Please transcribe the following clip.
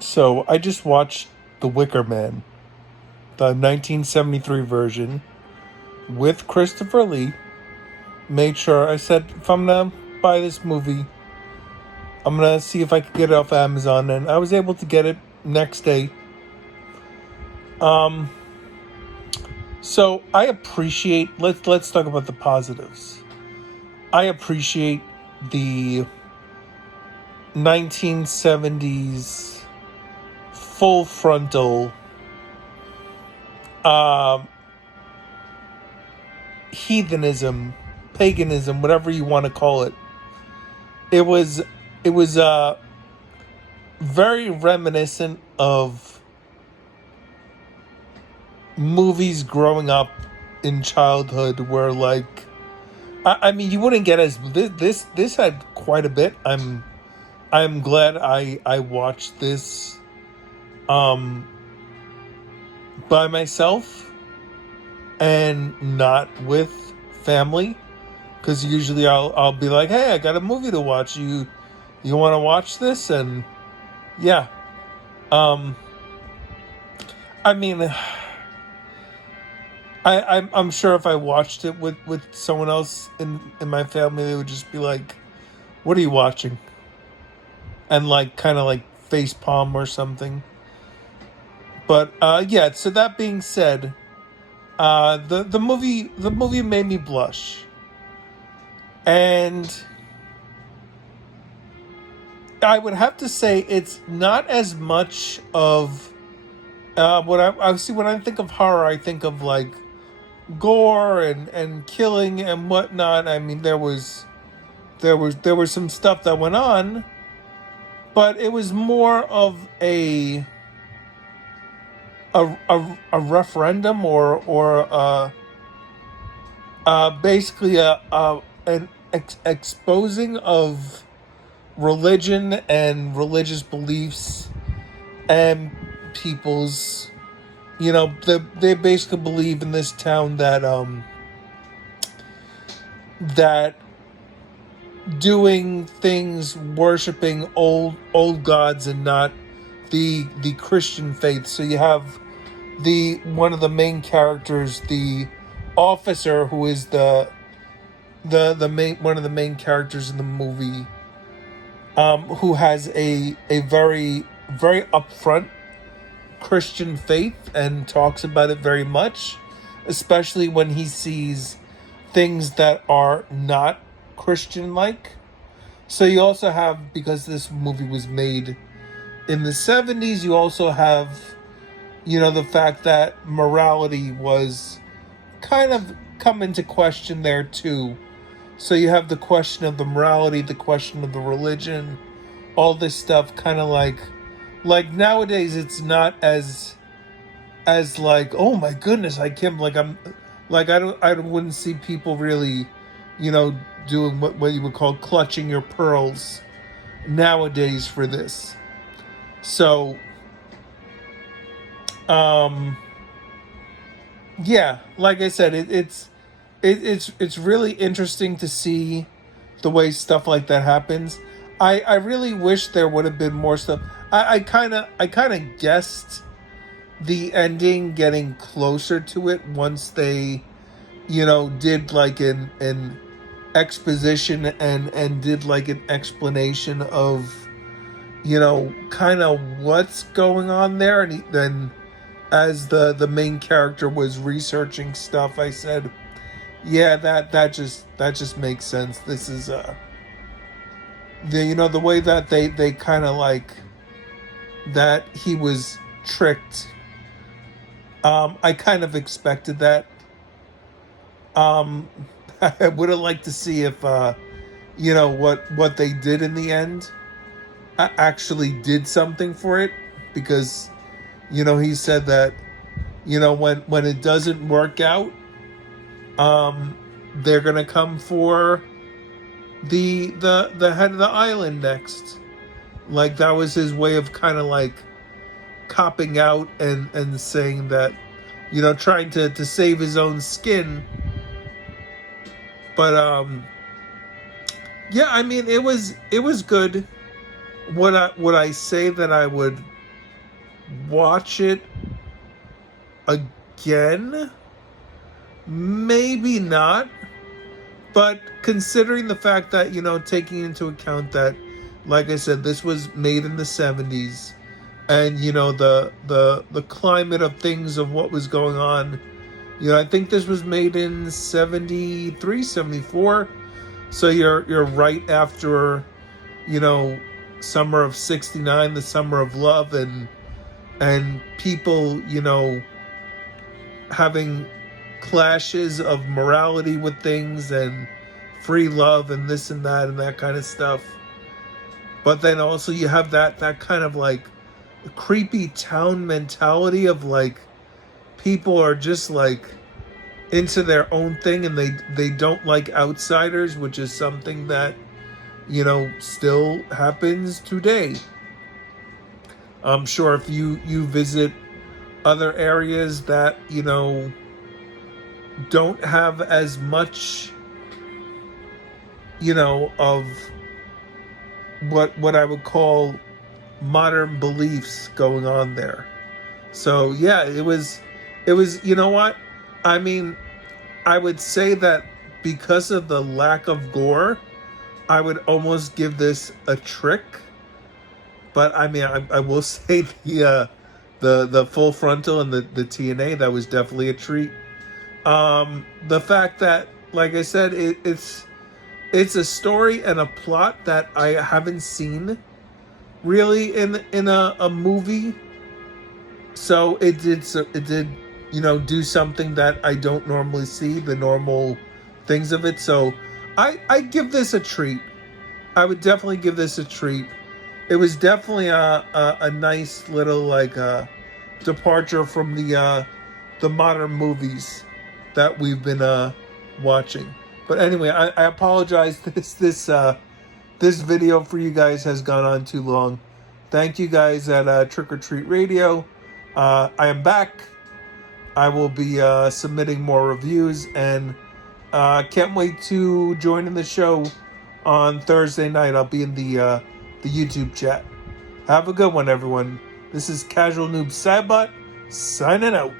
So I just watched The Wickerman, the 1973 version with Christopher Lee. Made sure I said if I'm gonna buy this movie, I'm gonna see if I could get it off Amazon, and I was able to get it next day. Um, so I appreciate. Let's talk about the positives. I appreciate the 1970s full frontal uh, heathenism, paganism, whatever you want to call it. It was it was very reminiscent of movies growing up in childhood, where like I mean you wouldn't get as this had quite a bit. I'm glad I watched this um by myself and not with family, because usually I'll be like, hey, I got a movie to watch. You want to watch this? And yeah, um, I mean, I'm sure if I watched it with someone else in my family, they would just be like, "What are you watching?" And like kind of like face palm or something. But yeah. So that being said, the movie made me blush, and I would have to say it's not as much of what I see when I think of horror. I think of like gore and killing and whatnot. I mean, there was some stuff that went on, but it was more of a referendum, or basically a an exposing of religion and religious beliefs and people's, they basically believe in this town that doing things worshiping old gods and not the Christian faith. So you have the one of the main characters, the officer, who is the main one of the main characters in the movie, who has a very upfront Christian faith and talks about it very much, especially when he sees things that are not Christian like. So you also have, because this movie was made in the 70s, you also have, the fact that morality was kind of come into question there too. So you have the question of the morality, the question of the religion, all this stuff kind of like nowadays it's not as like, oh my goodness, I can't, like, I'm like, I wouldn't see people really, doing what you would call clutching your pearls nowadays for this. So um yeah, like I said, it's really interesting to see the way stuff like that happens. I really wish there would have been more stuff. I kind of guessed the ending getting closer to it once they, did like an exposition and did like an explanation of, kind of what's going on there. And then as the main character was researching stuff, I said, yeah, that just makes sense. This is the way that they kind of like that he was tricked. I kind of expected that. Um, I would have liked to see if what they did in the end actually did something for it, because he said that when it doesn't work out, they're gonna come for the head of the island next. Like, that was his way of kind of like copping out and saying that, trying to save his own skin. But yeah, I mean, it was good. Would I say that I would watch it again. Maybe not. But considering the fact that, taking into account that, like I said, this was made in the 70s, and the climate of things of what was going on, I think this was made in 73, 74. So you're right after, summer of 69, the summer of love, and people, having clashes of morality with things and free love and this and that kind of stuff. But then also you have that kind of like creepy town mentality of like people are just like into their own thing, and they don't like outsiders, which is something that still happens today. I'm sure if you visit other areas that don't have as much of what I would call modern beliefs going on there. So yeah, it was what I mean, I would say that because of the lack of gore, I would almost give this a trick. But I mean, I will say the full frontal and the TNA, that was definitely a treat. The fact that, like I said, it's a story and a plot that I haven't seen really in a movie. So it did do something that I don't normally see, the normal things of it. So I give this a treat. I would definitely give this a treat. It was definitely a nice little like departure from the modern movies that we've been watching. But anyway, I apologize. This video for you guys has gone on too long. Thank you guys at Trick or Treat Radio. I am back. I will be submitting more reviews, and can't wait to join in the show on Thursday night. I'll be in the YouTube chat. Have a good one, everyone. This is Casual Noob Saibot signing out.